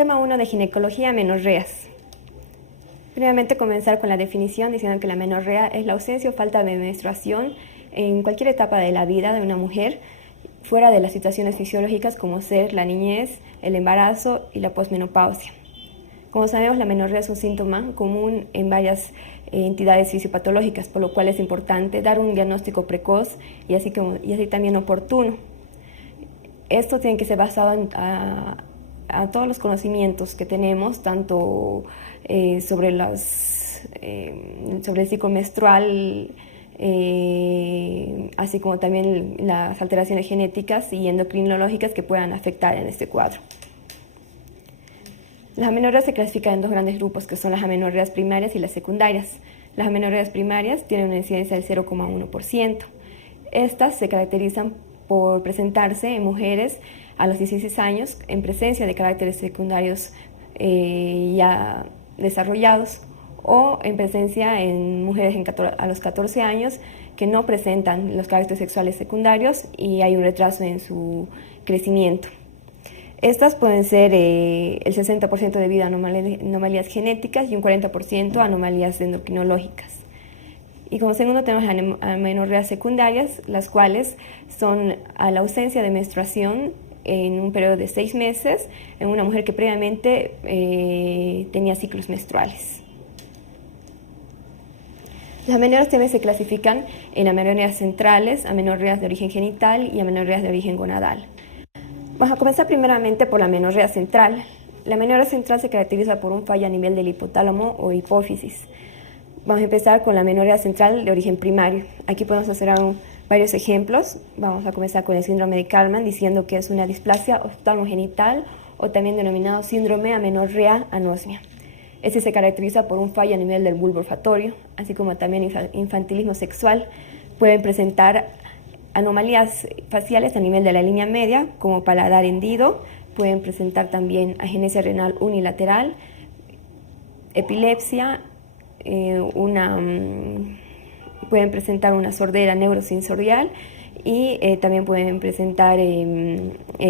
Tema 1 de ginecología, amenorreas. Primeramente comenzar con la definición diciendo que la amenorrea es la ausencia o falta de menstruación en cualquier etapa de la vida de una mujer, fuera de las situaciones fisiológicas como ser la niñez, el embarazo y la posmenopausia. Como sabemos, la amenorrea es un síntoma común en varias entidades fisiopatológicas, por lo cual es importante dar un diagnóstico precoz y así también oportuno. Esto tiene que ser basado a todos los conocimientos que tenemos, tanto sobre el ciclo menstrual, así como también las alteraciones genéticas y endocrinológicas que puedan afectar en este cuadro. Las amenorreas se clasifican en dos grandes grupos, que son las amenorreas primarias y las secundarias. Las amenorreas primarias tienen una incidencia del 0,1%. Estas se caracterizan por presentarse en mujeres a los 16 años en presencia de caracteres secundarios ya desarrollados, o en presencia en mujeres a los 14 años que no presentan los caracteres sexuales secundarios y hay un retraso en su crecimiento. Estas pueden ser el 60% debido a anomalías genéticas y un 40% a anomalías endocrinológicas. Y como segundo tenemos las amenorreas secundarias, las cuales son a la ausencia de menstruación en un periodo de 6 meses en una mujer que previamente tenía ciclos menstruales. Las amenorreas también se clasifican en amenorreas centrales, amenorreas de origen genital y amenorreas de origen gonadal. Vamos a comenzar primeramente por la amenorrea central. La amenorrea central se caracteriza por un fallo a nivel del hipotálamo o hipófisis. Vamos a empezar con la amenorrea central de origen primario. Aquí podemos hacer varios ejemplos. Vamos a comenzar con el síndrome de Kallmann, diciendo que es una displasia oftalmogenital o también denominado síndrome amenorrea anosmia. Este se caracteriza por un fallo a nivel del bulbo olfatorio, así como también infantilismo sexual. Pueden presentar anomalías faciales a nivel de la línea media, como paladar hendido. Pueden presentar también agenesia renal unilateral, epilepsia, pueden presentar una sordera neurosensorial y también pueden presentar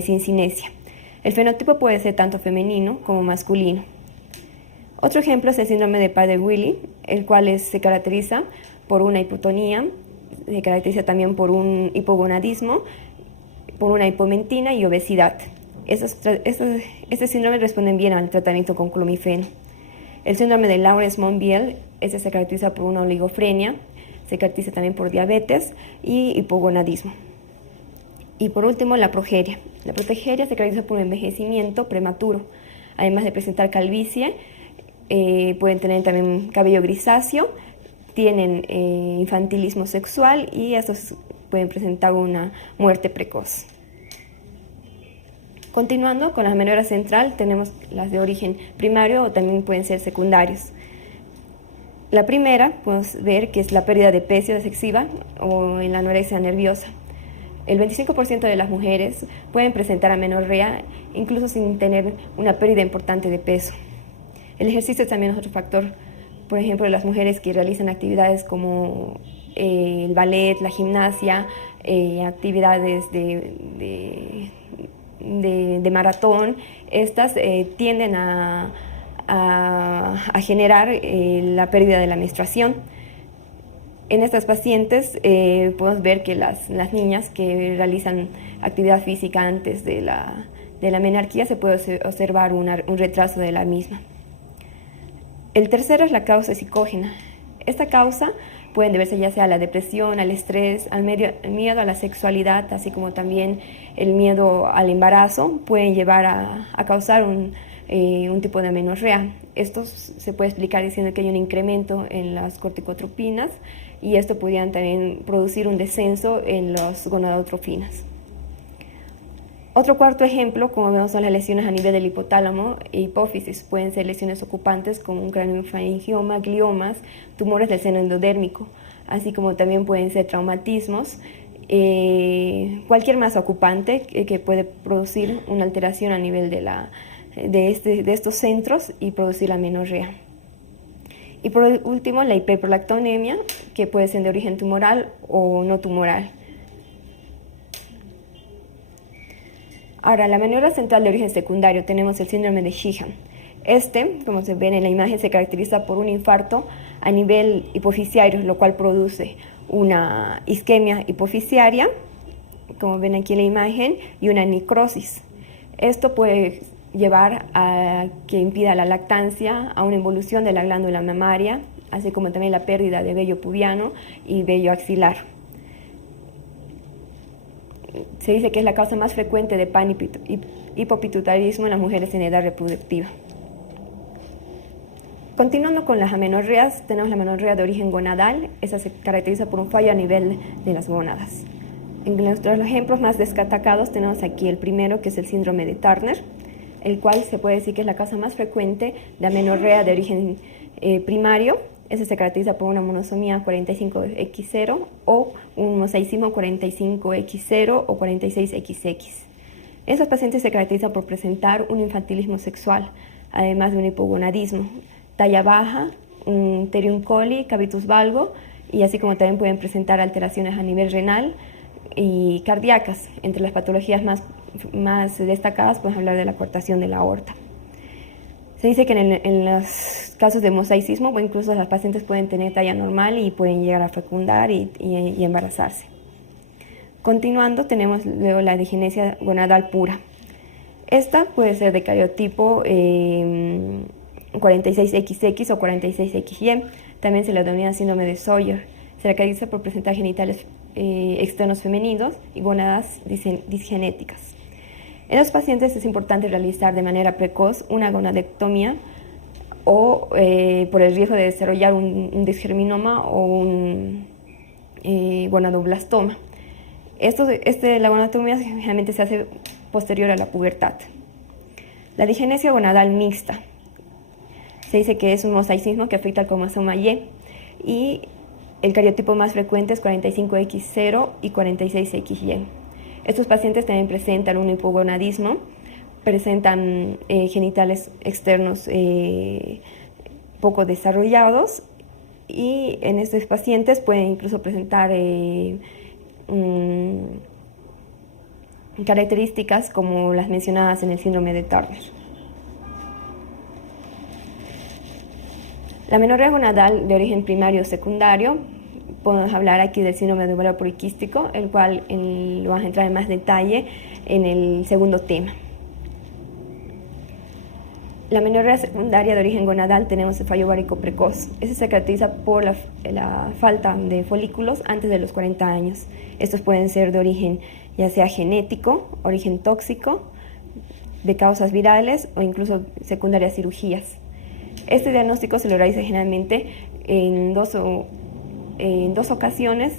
cincinesia. El fenotipo puede ser tanto femenino como masculino. Otro ejemplo es el síndrome de Prader-Willi, el cual se caracteriza por una hipotonía, se caracteriza también por un hipogonadismo, por una hipomentina y obesidad. Estos síndromes responden bien al tratamiento con clomifeno. El síndrome de Lawrence-Monbiel, se caracteriza por una oligofrenia, se caracteriza también por diabetes y hipogonadismo. Y por último, la progeria. La progeria se caracteriza por un envejecimiento prematuro. Además de presentar calvicie, pueden tener también cabello grisáceo, tienen infantilismo sexual y estos pueden presentar una muerte precoz. Continuando con la amenorrea central, tenemos las de origen primario o también pueden ser secundarios. La primera, podemos ver que es la pérdida de peso excesiva o en la anorexia nerviosa. El 25% de las mujeres pueden presentar amenorrea incluso sin tener una pérdida importante de peso. El ejercicio también es otro factor. Por ejemplo, las mujeres que realizan actividades como el ballet, la gimnasia, actividades de maratón, estas tienden a generar la pérdida de la menstruación. En estas pacientes podemos ver que las niñas que realizan actividad física antes de la menarquía se puede observar un retraso de la misma. El tercero es la causa psicógena. Esta causa puede deberse ya sea a la depresión, al estrés, al miedo a la sexualidad, así como también el miedo al embarazo, pueden llevar a causar un tipo de amenorrea. Esto se puede explicar diciendo que hay un incremento en las corticotropinas y esto podría también producir un descenso en las gonadotrofinas. Otro cuarto ejemplo, como vemos, son las lesiones a nivel del hipotálamo e hipófisis. Pueden ser lesiones ocupantes como un craniofaringioma, gliomas, tumores del seno endodérmico, así como también pueden ser traumatismos, cualquier masa ocupante que puede producir una alteración a nivel de estos centros y producir la amenorrea. Y por último, la hiperprolactonemia, que puede ser de origen tumoral o no tumoral. Ahora, la amenorrea central de origen secundario tenemos el síndrome de Sheehan. Como se ve en la imagen, se caracteriza por un infarto a nivel hipofisiario, lo cual produce una isquemia hipofisiaria, como ven aquí en la imagen, y una necrosis. Esto puede llevar a que impida la lactancia, a una involución de la glándula mamaria, así como también la pérdida de vello pubiano y vello axilar. Se dice que es la causa más frecuente de panhipopituitarismo en las mujeres en edad reproductiva. Continuando con las amenorreas, tenemos la amenorrea de origen gonadal. Esa se caracteriza por un fallo a nivel de las gónadas. En nuestros ejemplos más destacados tenemos aquí el primero, que es el síndrome de Turner, el cual se puede decir que es la causa más frecuente de amenorrea de origen primario. Ese se caracteriza por una monosomía 45X0 o un mosaicismo 45X0 o 46XX. Esos pacientes se caracterizan por presentar un infantilismo sexual, además de un hipogonadismo, talla baja, un terium coli, cavitus valgo, y así como también pueden presentar alteraciones a nivel renal y cardíacas. Entre las patologías más destacadas podemos hablar de la coartación de la aorta. Se dice que en los casos de mosaicismo, pues incluso las pacientes pueden tener talla normal y pueden llegar a fecundar y embarazarse. Continuando, tenemos luego la digenesia gonadal pura. Esta puede ser de cariotipo 46XX o 46XY. También se le denomina síndrome de Sawyer. Se le caracteriza por presentar genitales externos femeninos y gónadas disgenéticas. En los pacientes es importante realizar de manera precoz una gonadectomía o por el riesgo de desarrollar un disgerminoma o un gonadoblastoma. La gonadectomía generalmente se hace posterior a la pubertad. La digenesia gonadal mixta. Se dice que es un mosaicismo que afecta al cromosoma Y y el cariotipo más frecuente es 45X0 y 46XY. Estos pacientes también presentan un hipogonadismo, presentan genitales externos poco desarrollados y en estos pacientes pueden incluso presentar características como las mencionadas en el síndrome de Turner. La amenorrea gonadal de origen primario o secundario, podemos hablar aquí del síndrome de ovario poliquístico, el cual lo vamos a entrar en más detalle en el segundo tema. La amenorrea secundaria de origen gonadal tenemos el fallo ovárico precoz. Ese se caracteriza por la falta de folículos antes de los 40 años. Estos pueden ser de origen ya sea genético, origen tóxico, de causas virales o incluso secundarias cirugías. Este diagnóstico se lo realiza generalmente en dos ocasiones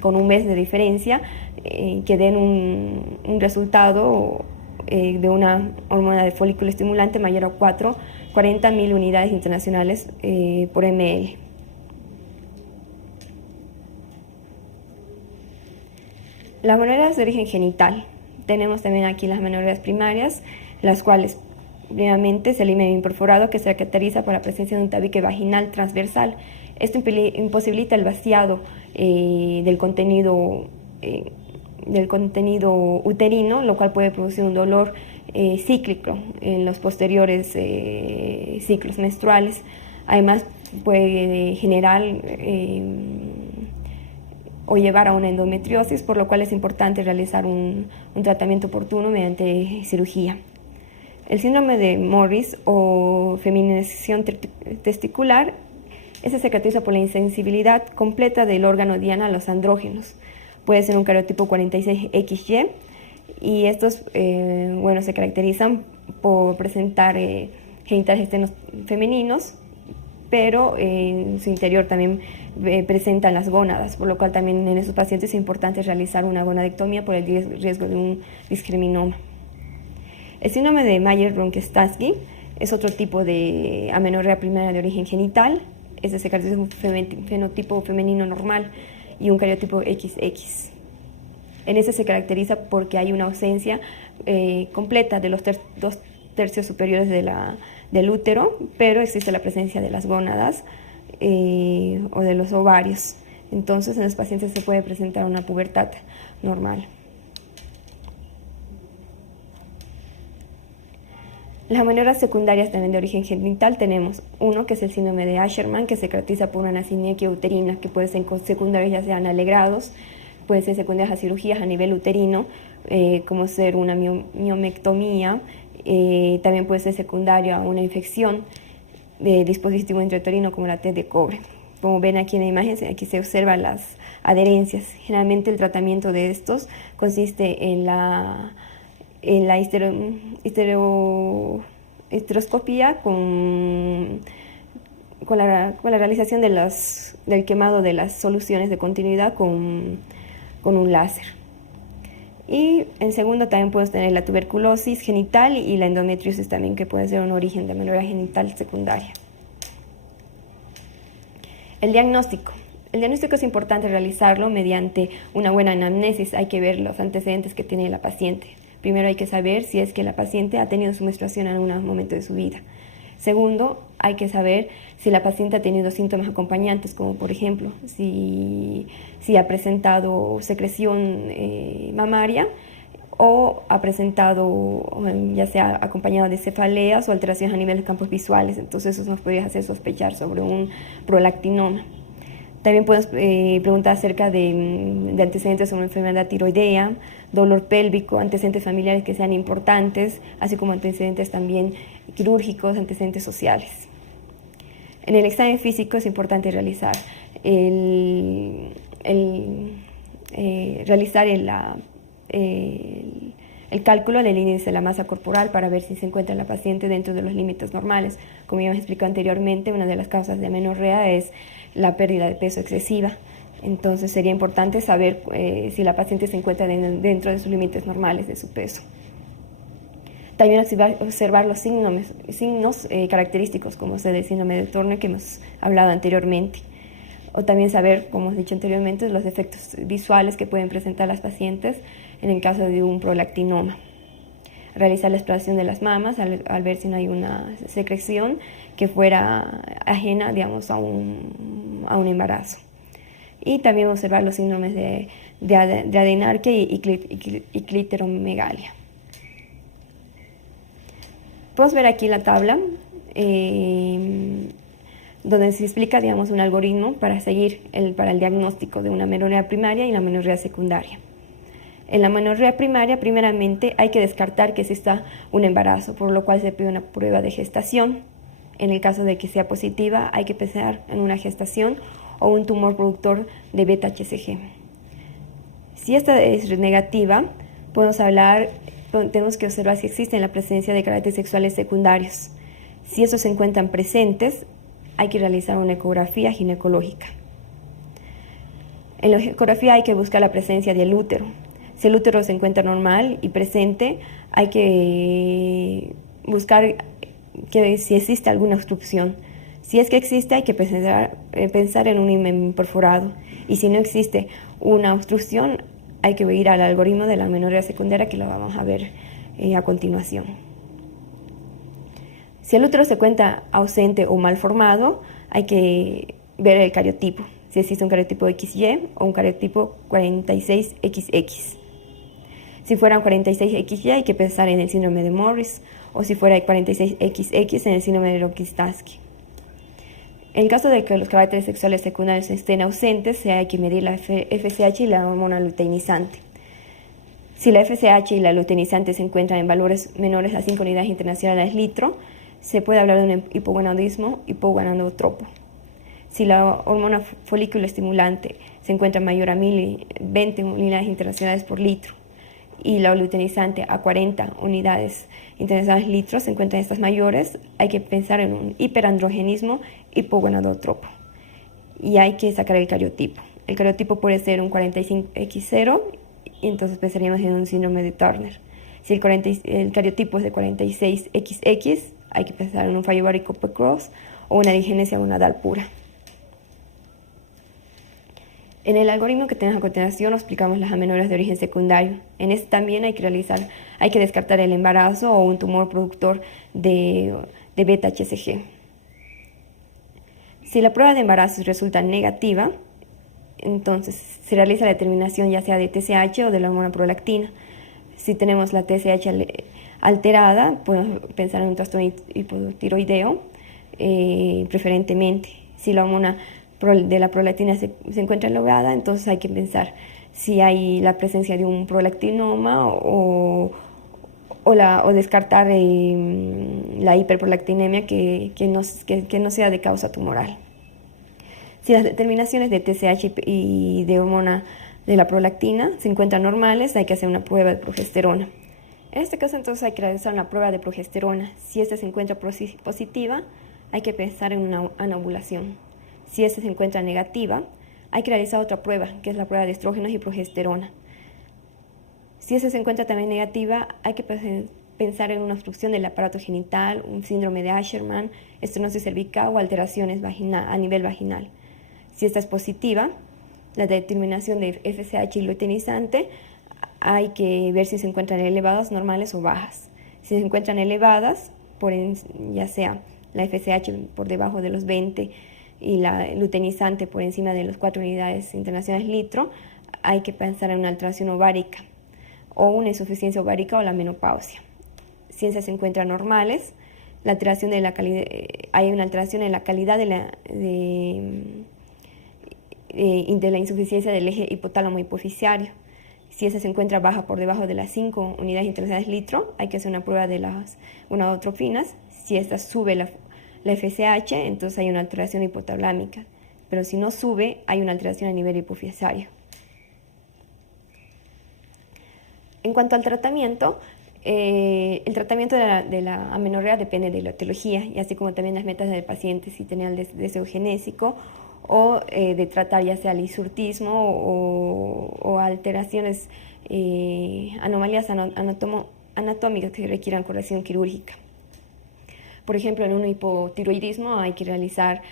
con un mes de diferencia que den un resultado de una hormona de folículo estimulante mayor a 40.000 unidades internacionales por ml. Las amenorreas de origen genital. Tenemos también aquí las amenorreas primarias, las cuales primeramente se elimina el imperforado, que se caracteriza por la presencia de un tabique vaginal transversal. Esto imposibilita el vaciado del contenido uterino, lo cual puede producir un dolor cíclico en los posteriores ciclos menstruales. Además puede generar o llevar a una endometriosis, por lo cual es importante realizar un tratamiento oportuno mediante cirugía. El síndrome de Morris o feminización testicular, ese se caracteriza por la insensibilidad completa del órgano diana a los andrógenos. Puede ser un cariotipo 46XY y estos se caracterizan por presentar genitales externos femeninos, pero en su interior también presentan las gónadas, por lo cual también en esos pacientes es importante realizar una gonadectomía por el riesgo de un disgerminoma. El síndrome de Mayer-Rokitansky es otro tipo de amenorrea primaria de origen genital. Este se caracteriza por un fenotipo femenino normal y un cariotipo XX. En este se caracteriza porque hay una ausencia completa de los 2/3 superiores del útero, pero existe la presencia de las gónadas o de los ovarios. Entonces en los pacientes se puede presentar una pubertad normal. Las amenorreas secundarias también de origen genital tenemos uno que es el síndrome de Asherman, que se caracteriza por una acinequia uterina, que puede ser secundarios ya sean alegrados, pueden ser secundarias a cirugías a nivel uterino, como ser una miomectomía, también puede ser secundaria a una infección de dispositivo intrauterino como la T de cobre. Como ven aquí en la imagen, aquí se observan las adherencias. Generalmente el tratamiento de estos consiste en la histeroscopía con la realización del quemado de las soluciones de continuidad con un láser. Y en segundo también podemos tener la tuberculosis genital y la endometriosis también, que puede ser un origen de amenorrea genital secundaria. El diagnóstico. El diagnóstico es importante realizarlo mediante una buena anamnesis. Hay que ver los antecedentes que tiene la paciente. Primero hay que saber si es que la paciente ha tenido su menstruación en algún momento de su vida. Segundo, hay que saber si la paciente ha tenido síntomas acompañantes, como por ejemplo, si ha presentado secreción mamaria o ha presentado, ya sea acompañado de cefaleas o alteraciones a nivel de campos visuales. Entonces eso nos podría hacer sospechar sobre un prolactinoma. También podemos preguntar acerca de antecedentes sobre enfermedad tiroidea, dolor pélvico, antecedentes familiares que sean importantes, así como antecedentes también quirúrgicos, antecedentes sociales. En el examen físico es importante realizar el cálculo del índice de la masa corporal para ver si se encuentra la paciente dentro de los límites normales. Como ya hemos explicado anteriormente, una de las causas de amenorrea es la pérdida de peso excesiva. Entonces sería importante saber si la paciente se encuentra dentro de sus límites normales de su peso. También observar los signos característicos, como es el síndrome de Turner que hemos hablado anteriormente. O también saber, como hemos dicho anteriormente, los efectos visuales que pueden presentar las pacientes en el caso de un prolactinoma. Realizar la exploración de las mamas al ver si no hay una secreción que fuera ajena, digamos, a un embarazo. Y también observar los síndromes de adenarquia y clitoromegalia. Podemos ver aquí la tabla donde se explica, digamos, un algoritmo para el diagnóstico de una amenorrea primaria y la amenorrea secundaria. En la amenorrea primaria, primeramente, hay que descartar que exista un embarazo, por lo cual se pide una prueba de gestación. En el caso de que sea positiva, hay que pensar en una gestación o un tumor productor de beta-HCG. Si esta es negativa, tenemos que observar si existe la presencia de caracteres sexuales secundarios. Si estos se encuentran presentes, hay que realizar una ecografía ginecológica. En la ecografía hay que buscar la presencia del útero. Si el útero se encuentra normal y presente, hay que buscar si existe alguna obstrucción. Si es que existe, hay que pensar en un himen perforado. Y si no existe una obstrucción, hay que ir al algoritmo de la amenorrea secundaria, que lo vamos a ver a continuación. Si el útero se encuentra ausente o mal formado, hay que ver el cariotipo. Si existe un cariotipo XY o un cariotipo 46XX. Si fuera un 46XY, hay que pensar en el síndrome de Morris, o si fuera el 46XX, en el síndrome de Rokitansky. En caso de que los caracteres sexuales secundarios estén ausentes, hay que medir la FSH y la hormona luteinizante. Si la FSH y la luteinizante se encuentran en valores menores a 5 unidades internacionales litro, se puede hablar de un hipogonadismo hipogonadotropo. Si la hormona folículo estimulante se encuentra mayor a 1020 unidades internacionales por litro y la luteinizante a 40 unidades internacionales litros se encuentran estas mayores, hay que pensar en un hiperandrogenismo hipogonadotropo y hay que sacar el cariotipo. El cariotipo puede ser un 45X0 y entonces pensaríamos en un síndrome de Turner. Si el cariotipo es de 46XX, hay que pensar en un fallo varicopeal o una digenesia gonadal pura. En el algoritmo que tenemos a continuación explicamos las amenorreas de origen secundario. En este también hay que descartar el embarazo o un tumor productor de beta-HCG. Si la prueba de embarazo resulta negativa, entonces se realiza la determinación ya sea de TSH o de la hormona prolactina. Si tenemos la TSH alterada, podemos pensar en un trastorno hipotiroideo, preferentemente. Si la hormona de la prolactina se encuentra elevada, entonces hay que pensar si hay la presencia de un prolactinoma o descartar la hiperprolactinemia que no sea de causa tumoral. Si las determinaciones de TSH y de hormona de la prolactina se encuentran normales, hay que hacer una prueba de progesterona. En este caso, entonces, hay que realizar una prueba de progesterona. Si esta se encuentra positiva, hay que pensar en una anovulación. Si esta se encuentra negativa, hay que realizar otra prueba, que es la prueba de estrógenos y progesterona. Si esta se encuentra también negativa, hay que pensar en una obstrucción del aparato genital, un síndrome de Asherman, estenosis cervical o alteraciones a nivel vaginal. Si esta es positiva, la determinación de FSH y luteinizante, hay que ver si se encuentran elevadas, normales o bajas. Si se encuentran elevadas, ya sea la FSH por debajo de los 20 y la luteinizante por encima de las 4 unidades internacionales litro, hay que pensar en una alteración ovárica o una insuficiencia ovárica o la menopausia. Si esas se encuentran normales, la alteración de la calidad, hay una alteración en la calidad de la insuficiencia del eje hipotálamo hipoficiario. Si esa se encuentra baja por debajo de las 5 unidades internacionales litro, hay que hacer una prueba de las gonadotrofinas. Si esta sube la FSH, entonces hay una alteración hipotalámica. Pero si no sube, hay una alteración a nivel hipofisario. En cuanto al tratamiento, el tratamiento de la amenorrea depende de la etiología, y así como también las metas del paciente, si tenía el deseo genésico o de tratar ya sea lisurtismo o alteraciones, anomalías anatómicas que requieran corrección quirúrgica. Por ejemplo, en un hipotiroidismo hay que realizar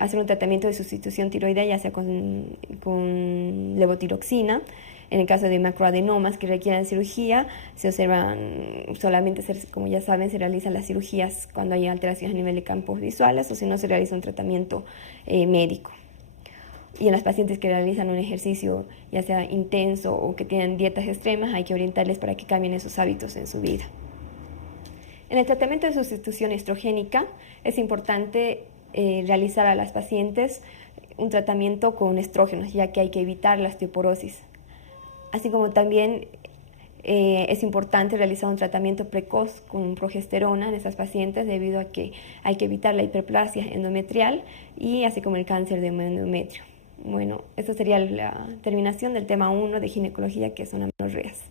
hacer un tratamiento de sustitución tiroidea, ya sea con levotiroxina. En el caso de macroadenomas que requieran cirugía, se observan solamente, como ya saben, se realizan las cirugías cuando hay alteraciones a nivel de campos visuales, o si no, se realiza un tratamiento médico. Y en las pacientes que realizan un ejercicio ya sea intenso o que tienen dietas extremas, hay que orientarles para que cambien esos hábitos en su vida. En el tratamiento de sustitución estrogénica es importante realizar a las pacientes un tratamiento con estrógenos, ya que hay que evitar la osteoporosis. Así como también es importante realizar un tratamiento precoz con progesterona en esas pacientes, debido a que hay que evitar la hiperplasia endometrial y así como el cáncer de endometrio. Bueno, esta sería la terminación del tema 1 de ginecología, que son amenorreas.